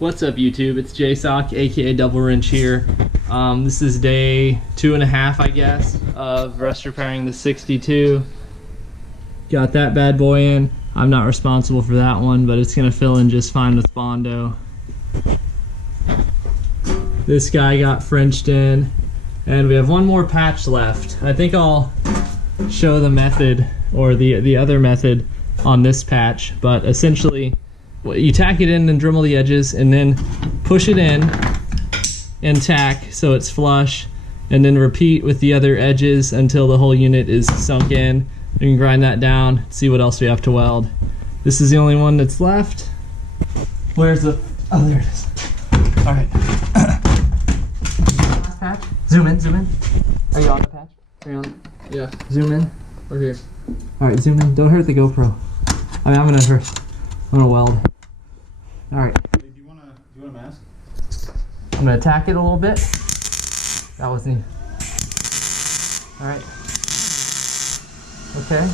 What's up YouTube? It's JSock, aka Doublewrench here. This is day 2.5, I guess, of rust repairing the 62. Got that bad boy in. I'm not responsible for that one, but it's gonna fill in just fine with Bondo. This guy got Frenched in, and we have one more patch left. I think I'll show the method, or the other method on this patch, but essentially you tack it in and Dremel the edges and then push it in and tack so it's flush, and then repeat with the other edges until the whole unit is sunk in. You can grind that down, see what else we have to weld. This is the only one that's left. Where's the, oh there it is. All right. Last patch. Zoom in, zoom in. Are you on the patch? Are you on? Yeah. Zoom in. We're here. All right, zoom in. Don't hurt the GoPro. I mean, I'm gonna weld. All right. Do you want a mask? I'm gonna tack it a little bit. That was neat. All right. Okay.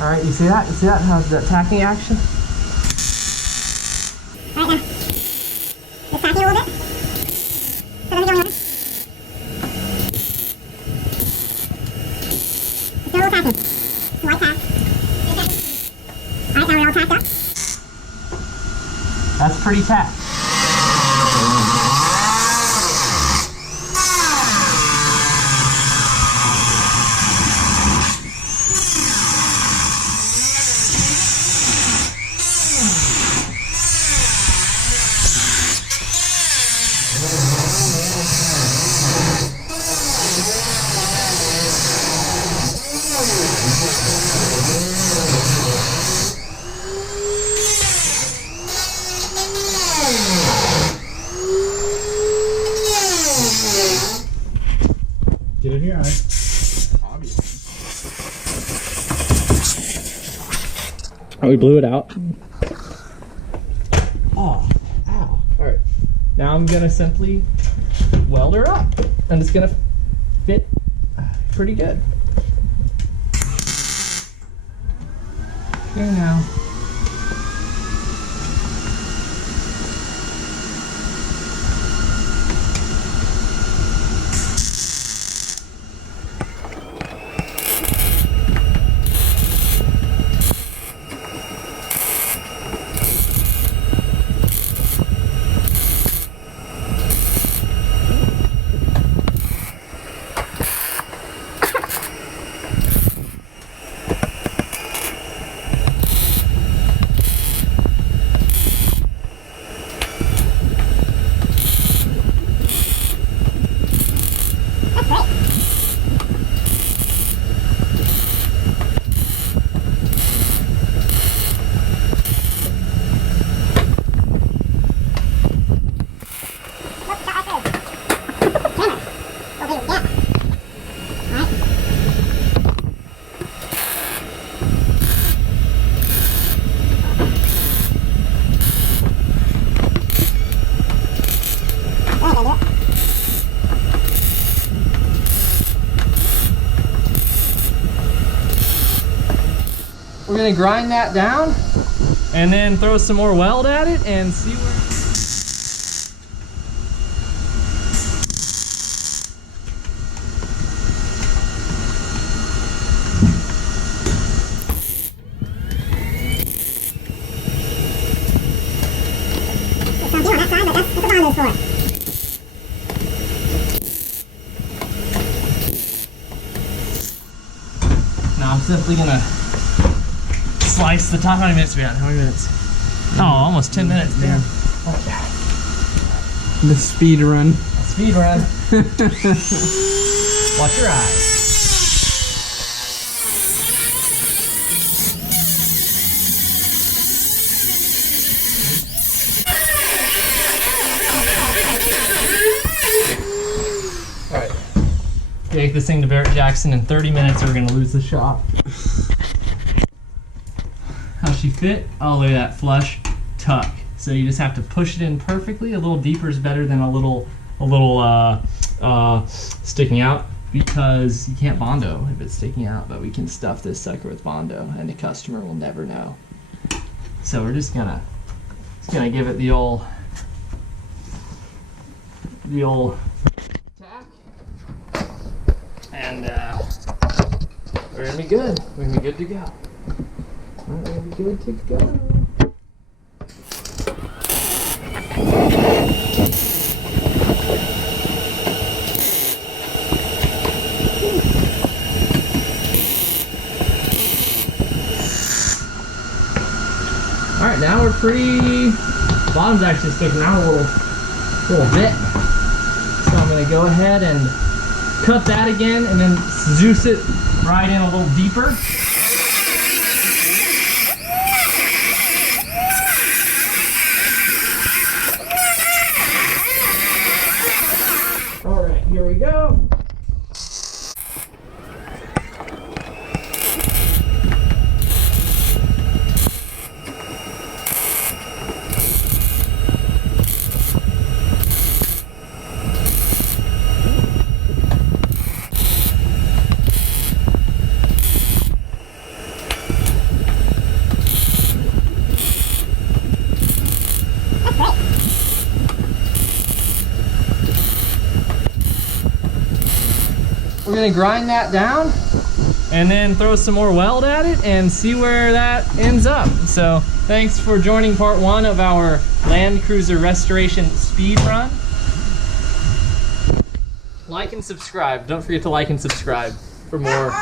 All right. You see that? You see that? How's that tacking action? All right, now. Just tack it a little bit. So let me go in. Still a little tacking. Slight tack. Alright, now we're all tacked up. That's pretty tacked. Get in here, Obviously. Oh, we blew it out. Oh, ow. Alright. Now I'm gonna simply weld her up. And it's gonna fit pretty good. Here now. We're gonna grind that down and then throw some more weld at it and see where. It's on that side, but that's what Bondo's for. Now I'm simply gonna slice the top. How many minutes we got? How many minutes? Oh, almost 10 minutes, damn. The speed run. Speed run. Watch your eyes. Alright. Take this thing to Barrett Jackson in 30 minutes or we're gonna lose the shop. How she fit? Oh, look at that flush tuck. So you just have to push it in perfectly. A little deeper is better than a little sticking out, because you can't Bondo if it's sticking out, but we can stuff this sucker with Bondo and the customer will never know. So we're just gonna give it the old tack, and we're gonna be good. We're gonna be good to go. We're gonna be good to go. Alright, now we're pretty... Bottom's actually sticking out a little bit. So I'm going to go ahead and cut that again and then Zeus it right in a little deeper. Alright, here we go. We're gonna grind that down and then throw some more weld at it and see where that ends up. So thanks for joining part 1 of our Land Cruiser restoration speed run. Like and subscribe. Don't forget to like and subscribe for more